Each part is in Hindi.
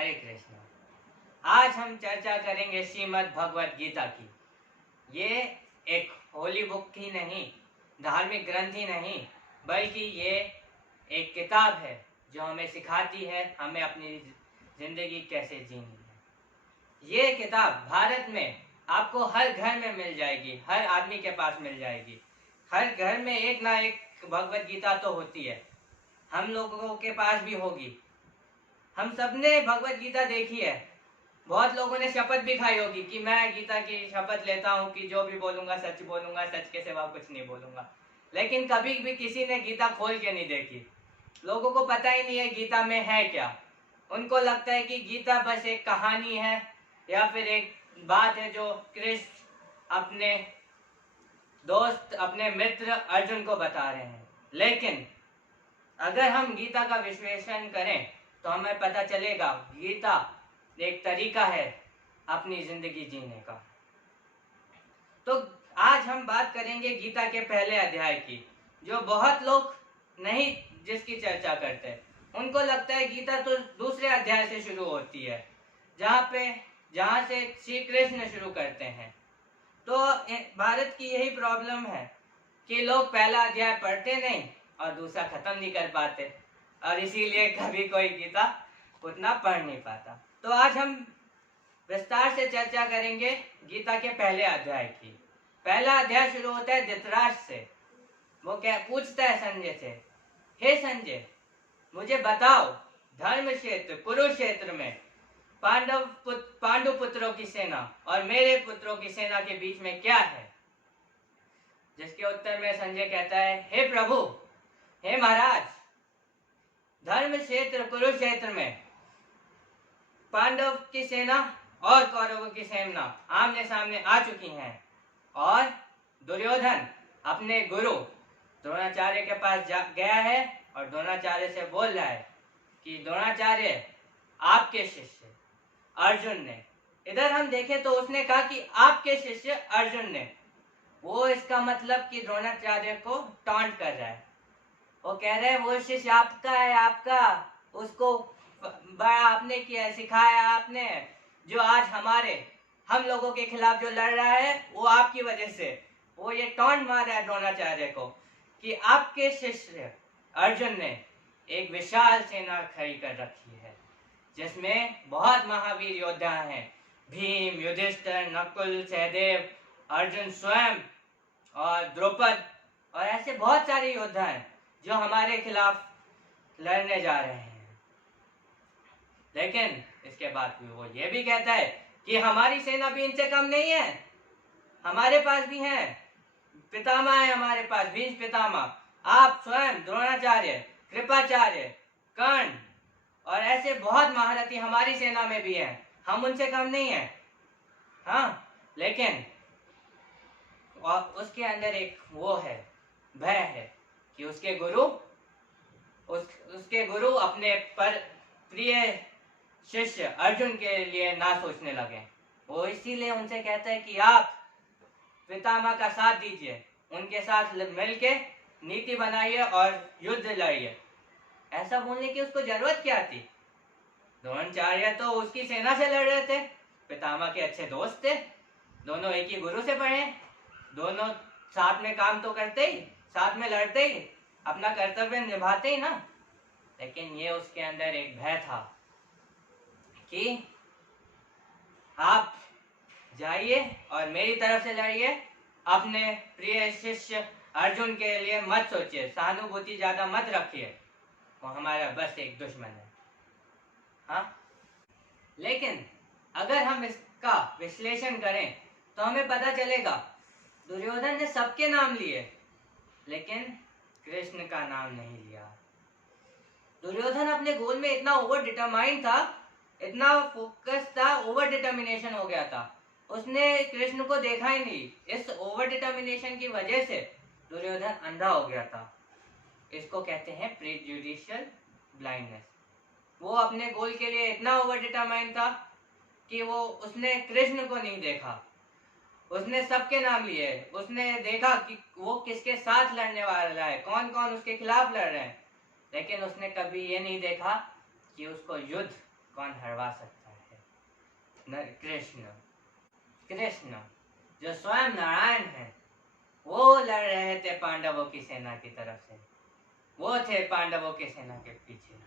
हरे कृष्ण। आज हम चर्चा करेंगे श्रीमद् भगवद गीता की। ये एक होली बुक ही नहीं, धार्मिक ग्रंथ ही नहीं, बल्कि ये एक किताब है जो हमें सिखाती है हमें अपनी जिंदगी कैसे जीनी है। ये किताब भारत में आपको हर घर में मिल जाएगी, हर आदमी के पास मिल जाएगी। हर घर में एक ना एक भगवद गीता तो होती है, हम लोगों के पास भी होगी। हम सब ने भगवद गीता देखी है। बहुत लोगों ने शपथ भी खाई होगी कि मैं गीता की शपथ लेता हूँ कि जो भी बोलूंगा सच बोलूंगा, सच के सिवा कुछ नहीं बोलूंगा। लेकिन कभी भी किसी ने गीता खोल के नहीं देखी। लोगों को पता ही नहीं है गीता में है क्या। उनको लगता है कि गीता बस एक कहानी है या फिर एक बात है जो कृष्ण अपने दोस्त, अपने मित्र अर्जुन को बता रहे हैं। लेकिन अगर हम गीता का विश्लेषण करें तो हमें पता चलेगा गीता एक तरीका है अपनी जिंदगी जीने का। तो आज हम बात करेंगे गीता के पहले अध्याय की, जो बहुत लोग नहीं जिसकी चर्चा करते। उनको लगता है गीता तो दूसरे अध्याय से शुरू होती है, जहाँ से श्री कृष्ण शुरू करते हैं। तो भारत की यही प्रॉब्लम है कि लोग पहला अध्याय पढ़ते नहीं और दूसरा खत्म नहीं कर पाते, और इसीलिए कभी कोई गीता उतना पढ़ नहीं पाता। तो आज हम विस्तार से चर्चा करेंगे गीता के पहले अध्याय की। पहला अध्याय शुरू होता है धृतराष्ट्र से। वो क्या पूछता है संजय से, हे संजय मुझे बताओ धर्म क्षेत्र कुरुक्षेत्र में पांडु पुत्रों की सेना और मेरे पुत्रों की सेना के बीच में क्या है। जिसके उत्तर में संजय कहता है, हे प्रभु, हे महाराज, धर्म क्षेत्र कुरुक्षेत्र में पांडव की सेना और कौरवों की सेना आमने सामने आ चुकी हैं, और दुर्योधन अपने गुरु द्रोणाचार्य के पास गया है और द्रोणाचार्य से बोल रहा है कि द्रोणाचार्य आपके शिष्य अर्जुन ने, इधर हम देखें तो उसने कहा कि आपके शिष्य अर्जुन ने। वो इसका मतलब कि द्रोणाचार्य को टॉन्ट कर रहा है। वो कह रहे हैं वो शिष्य आपका है, आपका, उसको बड़ा आपने किया, सिखाया आपने, जो आज हम लोगों के खिलाफ जो लड़ रहा है वो आपकी वजह से। वो ये टॉन्ट मार रहा है द्रोणाचार्य को कि आपके शिष्य अर्जुन ने एक विशाल सेना खड़ी कर रखी है जिसमें बहुत महावीर योद्धा हैं, भीम, युधिष्ठिर, नकुल, सहदेव, अर्जुन स्वयं और द्रौपद, और ऐसे बहुत सारे योद्धा हैं जो हमारे खिलाफ लड़ने जा रहे हैं। लेकिन इसके बाद भी वो ये भी कहता है कि हमारी सेना भी इनसे कम नहीं है, हमारे पास भी है पितामह है, हमारे पास भीष्म पितामह, आप स्वयं द्रोणाचार्य, कृपाचार्य, कर्ण और ऐसे बहुत महारथी हमारी सेना में भी हैं, हम उनसे कम नहीं है। हाँ, लेकिन और उसके अंदर एक वो है, भय है कि उसके गुरु अपने पर प्रिय शिष्य अर्जुन के लिए ना सोचने लगे। वो इसीलिए उनसे कहता है कि आप पितामह का साथ दीजिए, उनके साथ मिलके नीति बनाइए और युद्ध लड़िए। ऐसा बोलने की उसको जरूरत क्या थी? द्रोणाचार्य तो उसकी सेना से लड़ रहे थे, पितामह के अच्छे दोस्त थे, दोनों एक ही गुरु से पढ़े, दोनों साथ में काम तो करते ही, साथ में लड़ते ही, अपना कर्तव्य निभाते ही ना। लेकिन ये उसके अंदर एक भय था कि आप जाइए और मेरी तरफ से लड़िए, अपने प्रिय शिष्य अर्जुन के लिए मत सोचिए, सहानुभूति ज्यादा मत रखिए, वो हमारा बस एक दुश्मन है। हाँ, लेकिन अगर हम इसका विश्लेषण करें तो हमें पता चलेगा दुर्योधन ने सबके नाम लिए लेकिन कृष्ण का नाम नहीं लिया। दुर्योधन अपने गोल में इतना ओवर डिटरमाइंड था, इतना फोकस था, ओवर डिटर्मिनेशन हो गया था, उसने कृष्ण को देखा ही नहीं। इस ओवर डिटर्मिनेशन की वजह से दुर्योधन अंधा हो गया था। इसको कहते हैं प्रेजुडिशियल ब्लाइंडनेस। वो अपने गोल के लिए इतना ओवर डिटरमाइंड था कि उसने कृष्ण को नहीं देखा, उसने सबके नाम लिए, उसने देखा कि वो किसके साथ लड़ने वाला है, कौन कौन उसके खिलाफ लड़ रहे हैं, लेकिन उसने कभी ये नहीं देखा कि उसको युद्ध कौन हरवा सकता है? कृष्ण। कृष्ण जो स्वयं नारायण है, वो लड़ रहे थे पांडवों की सेना की तरफ से, वो थे पांडवों की सेना के पीछे।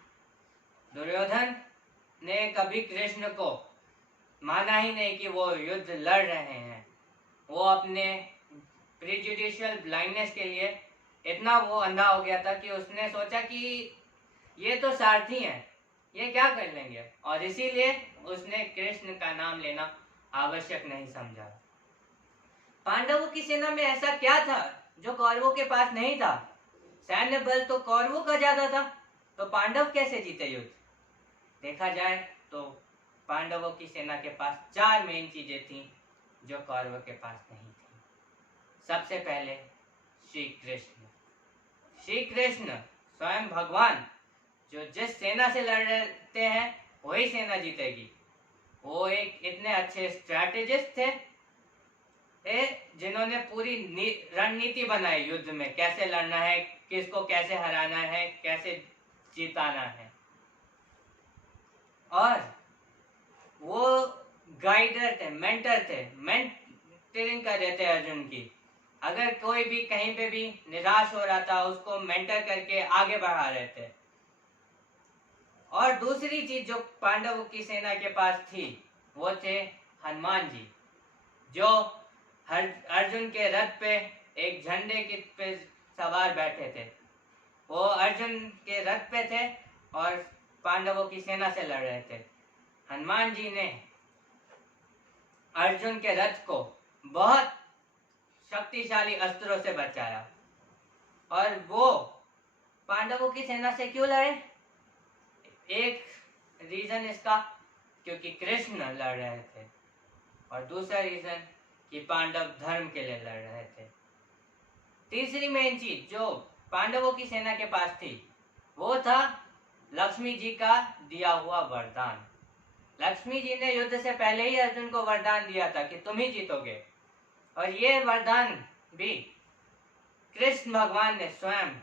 दुर्योधन ने कभी कृष्ण को माना ही नहीं कि वो युद्ध लड़ रहे हैं। वो अपने प्रीजुडिशियल ब्लाइंडनेस के लिए इतना वो अंधा हो गया था कि उसने सोचा कि ये तो सारथी हैं, ये क्या कर लेंगे, और इसीलिए उसने कृष्ण का नाम लेना आवश्यक नहीं समझा। पांडवों की सेना में ऐसा क्या था जो कौरवों के पास नहीं था? सैन्य बल तो कौरवों का ज्यादा था, तो पांडव कैसे जीते युद्ध? देखा जाए तो पांडवों की सेना के पास 4 मेन चीजें थी जो कौरवों के पास नहीं थी। सबसे पहले श्री कृष्ण। श्री कृष्ण स्वयं भगवान, जो जिस सेना से लड़ते हैं वही सेना जीतेगी। वो एक इतने अच्छे स्ट्रैटेजिस्ट थे जिन्होंने पूरी रणनीति बनाई युद्ध में, कैसे लड़ना है, किसको कैसे हराना है, कैसे जीताना है। और वो गाइडर थे, मेंटर थे, मेंटरिंग कर रहे थे अर्जुन की। अगर कोई भी कहीं पे भी निराश हो रहा था, उसको मेंटर करके आगे बढ़ा रहे थे। और दूसरी चीज जो पांडवों की सेना के पास थी, वो थे हनुमान जी, जो अर्जुन के रथ पे एक झंडे के पे सवार बैठे थे। वो अर्जुन के रथ पे थे और पांडवों की सेना से लड़ रहे थे। हनुमान जी ने अर्जुन के रथ को बहुत शक्तिशाली अस्त्रों से बचाया। और वो पांडवों की सेना से क्यों लड़े? एक रीजन इसका क्योंकि कृष्ण लड़ रहे थे, और दूसरा रीजन कि पांडव धर्म के लिए लड़ रहे थे। तीसरी मेन चीज जो पांडवों की सेना के पास थी, वो था लक्ष्मी जी का दिया हुआ वरदान। लक्ष्मी जी ने युद्ध से पहले ही अर्जुन को वरदान दिया था कि तुम ही जीतोगे, और ये वरदान भी कृष्ण भगवान ने स्वयं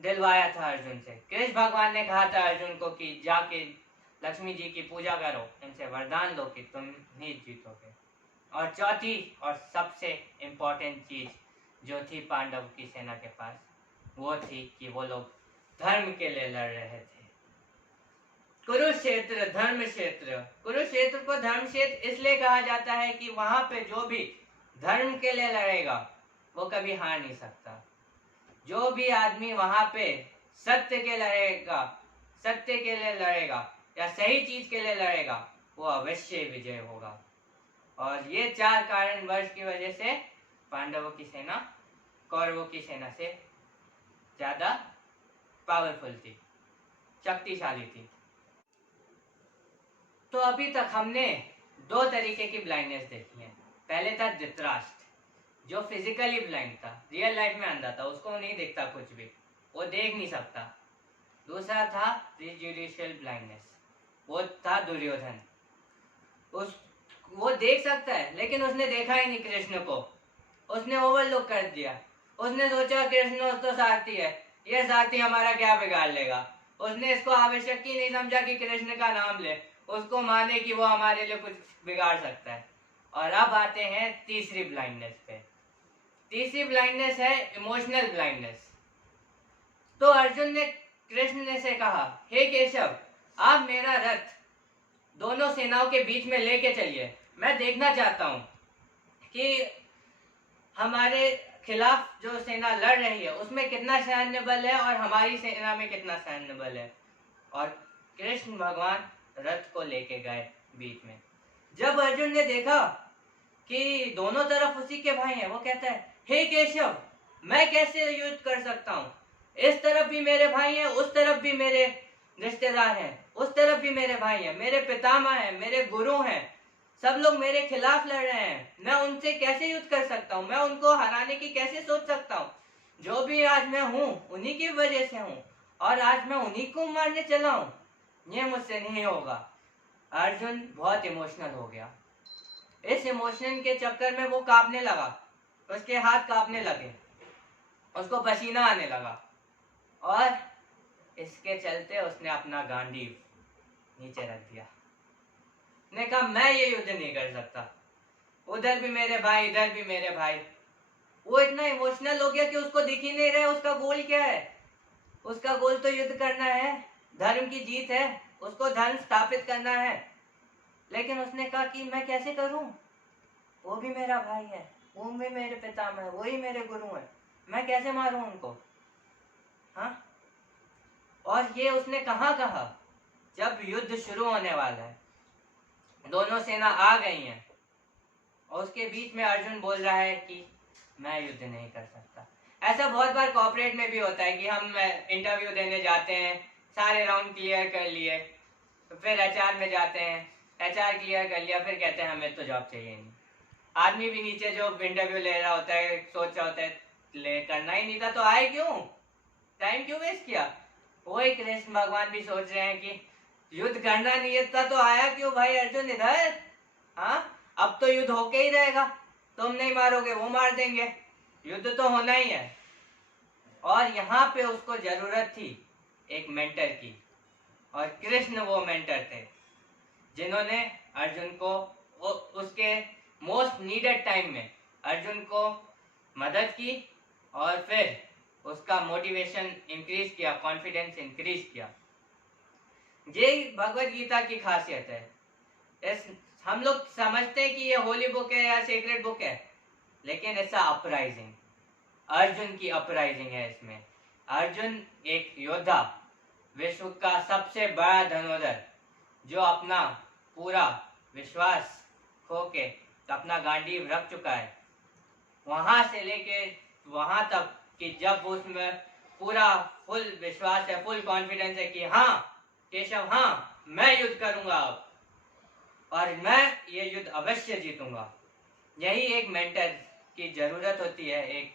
दिलवाया था अर्जुन से। कृष्ण भगवान ने कहा था अर्जुन को कि जाके लक्ष्मी जी की पूजा करो, इनसे वरदान लो कि तुम ही जीतोगे। और चौथी और सबसे इम्पोर्टेंट चीज जो थी पांडव की सेना के पास, वो थी कि वो लोग धर्म के लिए लड़ रहे थे। कुरुक्षेत्र धर्म क्षेत्र। कुरुक्षेत्र को धर्म क्षेत्र इसलिए कहा जाता है कि वहां पे जो भी धर्म के लिए लड़ेगा वो कभी हार नहीं सकता। जो भी आदमी वहां पे सत्य के लड़ेगा, सत्य के लिए लड़ेगा या सही चीज के लिए लड़ेगा, वो अवश्य विजय होगा। और ये 4 कारणवश की वजह से पांडवों की सेना कौरवों की सेना से ज्यादा पावरफुल थी, शक्तिशाली थी। तो अभी तक हमने 2 तरीके की ब्लाइंडनेस देखी है। पहले था धृतराष्ट्र, जो फिजिकली ब्लाइंड था, रियल लाइफ में अंधा था, उसको नहीं दिखता कुछ भी, वो देख नहीं सकता। दूसरा था प्रीजुडिशियल ब्लाइंडनेस, वो था दुर्योधन। वो देख सकता है लेकिन उसने देखा ही नहीं कृष्ण को, उसने ओवरलुक कर दिया। उसने सोचा कृष्ण तो सारथी है, ये सारथी हमारा क्या बिगाड़ लेगा। उसने इसको आवश्यक ही नहीं समझा कि कृष्ण का नाम ले, उसको माने कि वो हमारे लिए कुछ बिगाड़ सकता है। और अब आते हैं तीसरी ब्लाइंडनेस पे। तीसरी ब्लाइंडनेस है इमोशनल ब्लाइंडनेस। तो अर्जुन ने कृष्ण से कहा, हे केशव, आप मेरा रथ दोनों सेनाओं के बीच में लेके चलिए। मैं देखना चाहता हूं कि हमारे खिलाफ जो सेना लड़ रही है उसमें कितना सैन्य बल है और हमारी सेना में कितना सैन्य बल है। और कृष्ण भगवान रथ को लेके गए बीच में। जब अर्जुन ने देखा कि दोनों तरफ उसी के भाई हैं, वो कहता है, हे केशव, मैं कैसे युद्ध कर सकता हूँ? इस तरफ भी मेरे भाई हैं, उस तरफ भी मेरे रिश्तेदार हैं, उस तरफ भी मेरे भाई हैं, मेरे पितामह हैं, मेरे गुरु हैं, सब लोग मेरे खिलाफ लड़ रहे हैं। मैं उनसे कैसे युद्ध कर सकता हूँ? मैं उनको हराने की कैसे सोच सकता हूँ? जो भी आज मैं हूँ उन्हीं की वजह से हूँ, और आज मैं उन्हीं को मारने चला हूँ, ये मुझसे नहीं होगा। अर्जुन बहुत इमोशनल हो गया। इस इमोशन के चक्कर में वो कांपने लगा, उसके हाथ कांपने लगे, उसको पसीना आने लगा, और इसके चलते उसने अपना गांडीव नीचे रख दिया। ने कहा मैं ये युद्ध नहीं कर सकता, उधर भी मेरे भाई इधर भी मेरे भाई। वो इतना इमोशनल हो गया कि उसको दिख ही नहीं रहा उसका गोल क्या है। उसका गोल तो युद्ध करना है, धर्म की जीत है, उसको धर्म स्थापित करना है। लेकिन उसने कहा कि मैं कैसे करूं, वो भी मेरा भाई है, वो भी मेरे पितामह है, वही मेरे गुरु है, मैं कैसे मारूं उनको। हाँ, और ये उसने कहाँ कहा, जब युद्ध शुरू होने वाला है, दोनों सेना आ गई हैं और उसके बीच में अर्जुन बोल रहा है कि मैं युद्ध नहीं कर सकता। ऐसा बहुत बार कॉर्पोरेट में भी होता है कि हम इंटरव्यू देने जाते हैं, सारे राउंड क्लियर कर लिए, तो फिर एचआर में जाते हैं, एचआर क्लियर कर लिया, फिर कहते हैं हमें तो जॉब चाहिए नहीं। आदमी भी नीचे जो इंटरव्यू ले रहा होता है सोच रहा होता है ले करना ही नहीं था तो आए क्यों, टाइम क्यों वेस्ट किया। वही कृष्ण भगवान भी सोच रहे हैं कि युद्ध करना नहीं था तो आया क्यों भाई अर्जुन इधर। हाँ, अब तो युद्ध होके ही रहेगा, तुम नहीं मारोगे वो मार देंगे, युद्ध तो होना ही है। और यहाँ पे उसको जरूरत थी एक मेंटर की, और कृष्ण वो मेंटर थे जिन्होंने अर्जुन को उसके मोस्ट नीडेड टाइम में अर्जुन को मदद की और फिर उसका मोटिवेशन इंक्रीज किया, कॉन्फिडेंस इंक्रीज किया। ये भगवत गीता की खासियत है। हम लोग समझते हैं कि ये होली बुक है या सीक्रेट बुक है, लेकिन ऐसा अपराइजिंग, अर्जुन की अपराइजिंग है इसमें। अर्जुन एक योद्धा, विश्व का सबसे बड़ा धनुर्धर, जो अपना पूरा विश्वास खो के अपना गांडीव रख चुका है, वहां से लेके वहां तक कि जब उसमें पूरा फुल विश्वास है, फुल कॉन्फिडेंस है कि हाँ केशव, हाँ मैं युद्ध करूंगा अब और मैं ये युद्ध अवश्य जीतूंगा। यही एक मेंटर की जरूरत होती है, एक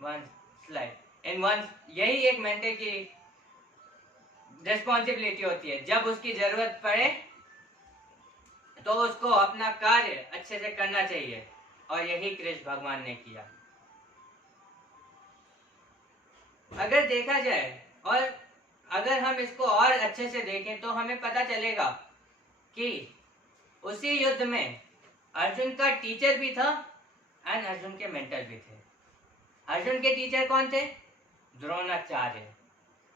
वन स्लाइड इन वन, यही एक मेंटर की रिस्पॉन्सिबिलिटी होती है। जब उसकी जरूरत पड़े तो उसको अपना कार्य अच्छे से करना चाहिए, और यही कृष्ण भगवान ने किया। अगर देखा जाए और अगर हम इसको और अच्छे से देखें तो हमें पता चलेगा कि उसी युद्ध में अर्जुन का टीचर भी था एंड अर्जुन के मेंटर भी थे। अर्जुन के टीचर कौन थे? द्रोणाचार्य।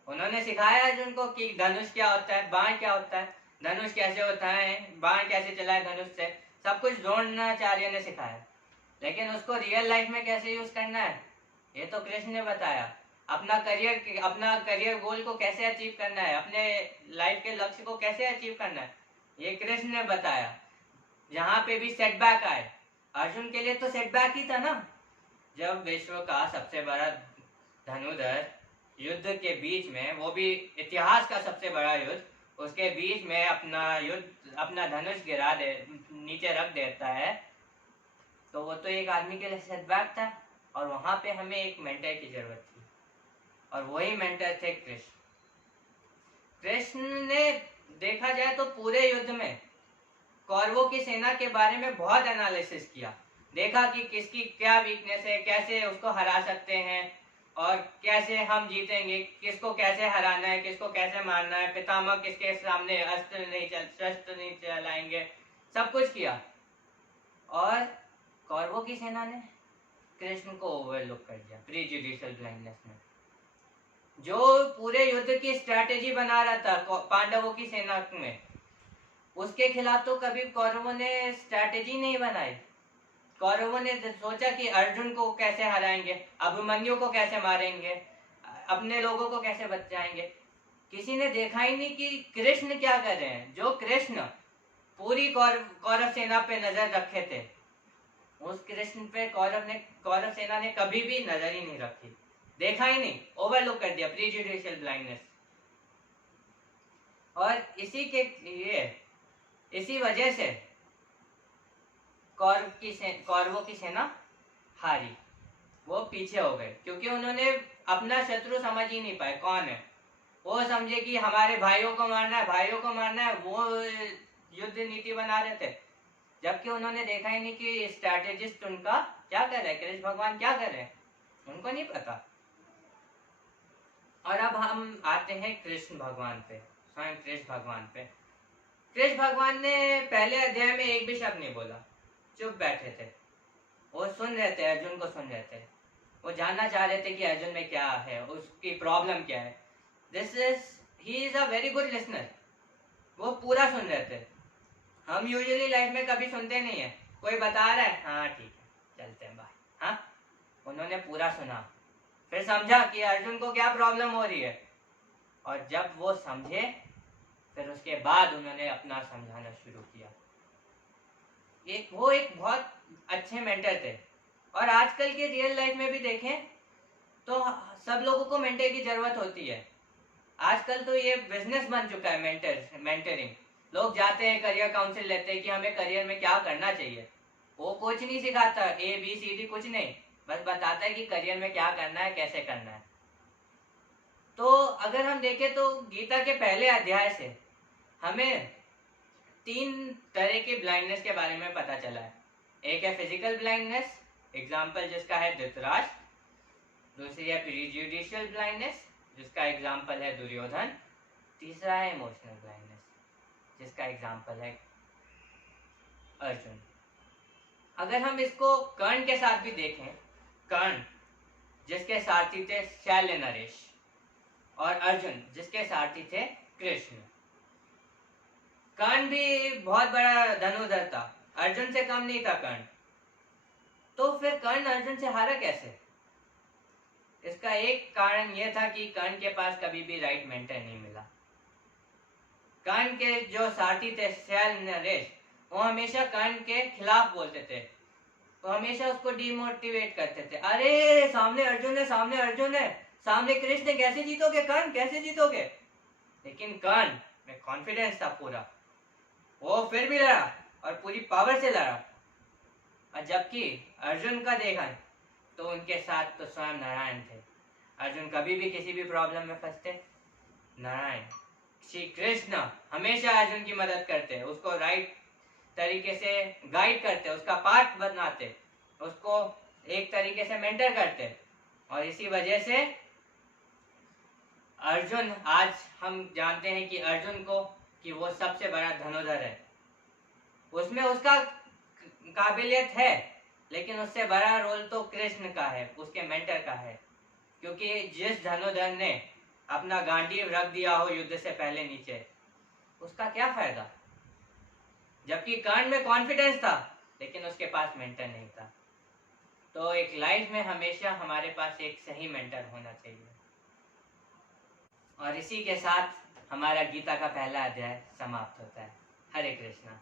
उन्होंने सिखाया अर्जुन को कि धनुष क्या होता है, बाण क्या होता है, धनुष कैसे होता है, बाण कैसे चलाए धनुष से, सब कुछ द्रोणाचार्य ने सिखाया। लेकिन उसको रियल लाइफ में कैसे यूज करना है ये तो कृष्ण ने बताया। अपना करियर गोल को कैसे अचीव करना है, अपने लाइफ के लक्ष्य को कैसे अचीव करना है, ये कृष्ण ने बताया। जहाँ पे भी सेटबैक आए, अर्जुन के लिए तो सेटबैक ही था ना, जब विश्व का सबसे बड़ा धनुर्धर युद्ध के बीच में, वो भी इतिहास का सबसे बड़ा युद्ध, उसके बीच में अपना धनुष गिरा दे, नीचे रख देता है, तो वो तो एक आदमी के लिए सेटबैक था। और वहां पे हमें एक मेंटर की जरूरत थी, और वही मेंटर थे कृष्ण। कृष्ण ने देखा जाए तो पूरे युद्ध में कौरवों की सेना के बारे में बहुत एनालिसिस किया, देखा कि किसकी क्या वीकनेस है, कैसे उसको हरा सकते हैं और कैसे हम जीतेंगे, किसको कैसे हराना है, किसको कैसे मारना है, पितामह किसके सामने शस्त्र नहीं चलाएंगे, सब कुछ किया। और कौरवों की सेना ने कृष्ण को ओवरलुक कर दिया प्रीजुडिशियल ब्लाइंडनेस में। जो पूरे युद्ध की स्ट्रैटेजी बना रहा था पांडवों की सेना में, उसके खिलाफ तो कभी कौरवों ने स्ट्रैटेजी नहीं बनाई। कौरवों ने सोचा कि अर्जुन को कैसे हराएंगे, अभिमन्यु को कैसे मारेंगे, अपने लोगों को कैसे बचाएंगे। किसी ने देखा ही नहीं कि कृष्ण क्या कर रहे हैं। जो कृष्ण पूरी कौरव सेना पे नजर रखे थे, उस कृष्ण पे कौरव सेना ने कभी भी नजर ही नहीं रखी, देखा ही नहीं, ओवरलुक कर दिया, प्रीजुडिशियल ब्लाइंडनेस। और इसी वजह से कौरवों की सेना हारी, वो पीछे हो गए, क्योंकि उन्होंने अपना शत्रु समझ ही नहीं पाए कौन है। वो समझे कि हमारे भाइयों को मारना है, वो युद्ध नीति बना रहे थे, जबकि उन्होंने देखा ही नहीं कि स्ट्रैटेजिस्ट उनका क्या कर रहे हैं, कृष्ण भगवान क्या कर रहे हैं, उनको नहीं पता। और अब हम आते हैं कृष्ण भगवान पे, स्वयं कृष्ण भगवान पे। कृष्ण भगवान ने पहले अध्याय में एक भी शब्द नहीं बोला, चुप बैठे थे। वो सुन रहे थे, अर्जुन को सुन रहे थे। वो जानना चाह रहे थे कि अर्जुन में क्या है, उसकी प्रॉब्लम क्या है। He is a very good listener. वो पूरा सुन रहे थे। हम यूजुअली लाइफ में कभी सुनते नहीं है, कोई बता रहा है, हाँ ठीक है चलते हैं बाय। हाँ, उन्होंने पूरा सुना, फिर समझा कि अर्जुन को क्या प्रॉब्लम हो रही है, और जब वो समझे फिर उसके बाद उन्होंने अपना समझाना शुरू किया। वो एक बहुत अच्छे मेंटर थे। और आजकल के रियल लाइफ में भी देखें तो सब लोगों को मेंटर की जरूरत होती है। आजकल तो ये बिजनेस बन चुका है मेंटरिंग। लोग जाते हैं, करियर काउंसिल लेते हैं कि हमें करियर में क्या करना चाहिए। वो कुछ नहीं सिखाता, ABCD कुछ नहीं, बस बताता है कि करियर में क्या करना है, कैसे करना है। तो अगर हम देखें तो गीता के पहले अध्याय से हमें 3 तरह की ब्लाइंडनेस के बारे में पता चला है। एक है फिजिकल ब्लाइंडनेस, एग्जाम्पल जिसका है धृतराष्ट्र। दूसरी है प्रीजुडिशियल ब्लाइंडनेस, जिसका एग्जाम्पल है दुर्योधन। तीसरा है इमोशनल ब्लाइंडनेस, जिसका एग्जाम्पल है अर्जुन। अगर हम इसको कर्ण के साथ भी देखें, कर्ण जिसके सारथी थे शैल्य नरेश, और अर्जुन जिसके सारथी थे कृष्ण। कर्ण भी बहुत बड़ा धनुर्धर था, अर्जुन से कम नहीं था कर्ण। तो फिर कर्ण अर्जुन से हारा कैसे? इसका एक कारण यह था कि कर्ण के पास कभी भी राइट मेंटर नहीं मिला। कर्ण के जो सारथी थे शैल नरेश, वो हमेशा कर्ण के खिलाफ बोलते थे। वो हमेशा उसको डिमोटिवेट करते थे। अरे सामने अर्जुन है, सामने अर्जुन है, सामने कृष्ण है, कैसे जीतोगे कर्ण, कैसे जीतोगे? लेकिन कर्ण में कॉन्फिडेंस था पूरा, वो फिर भी लड़ा और पूरी पावर से लड़ा। और जबकि अर्जुन का देखा तो उनके साथ तो स्वयं नारायण थे। अर्जुन कभी भी किसी भी प्रॉब्लम में फंसते, नारायण श्री कृष्ण हमेशा अर्जुन की मदद करते, उसको राइट तरीके से गाइड करते, उसका पार्ट बनाते, उसको एक तरीके से मेंटर करते। और इसी वजह से अर्जुन, आज हम जानते हैं कि अर्जुन को कि वो सबसे बड़ा धनुर्धर है। उसमें उसका काबिलियत है, लेकिन उससे बड़ा रोल तो कृष्ण का है, उसके मेंटर का है। क्योंकि जिस धनुर्धर ने अपना गांडीव रख दिया हो युद्ध से पहले नीचे, उसका क्या फायदा? जबकि कर्ण में कॉन्फिडेंस था, लेकिन उसके पास मेंटर नहीं था। तो एक लाइफ में हमेशा हमारे पास एक सही मेंटर होना चाहिए। और इसी के साथ हमारा गीता का पहला अध्याय समाप्त होता है। हरे कृष्णा।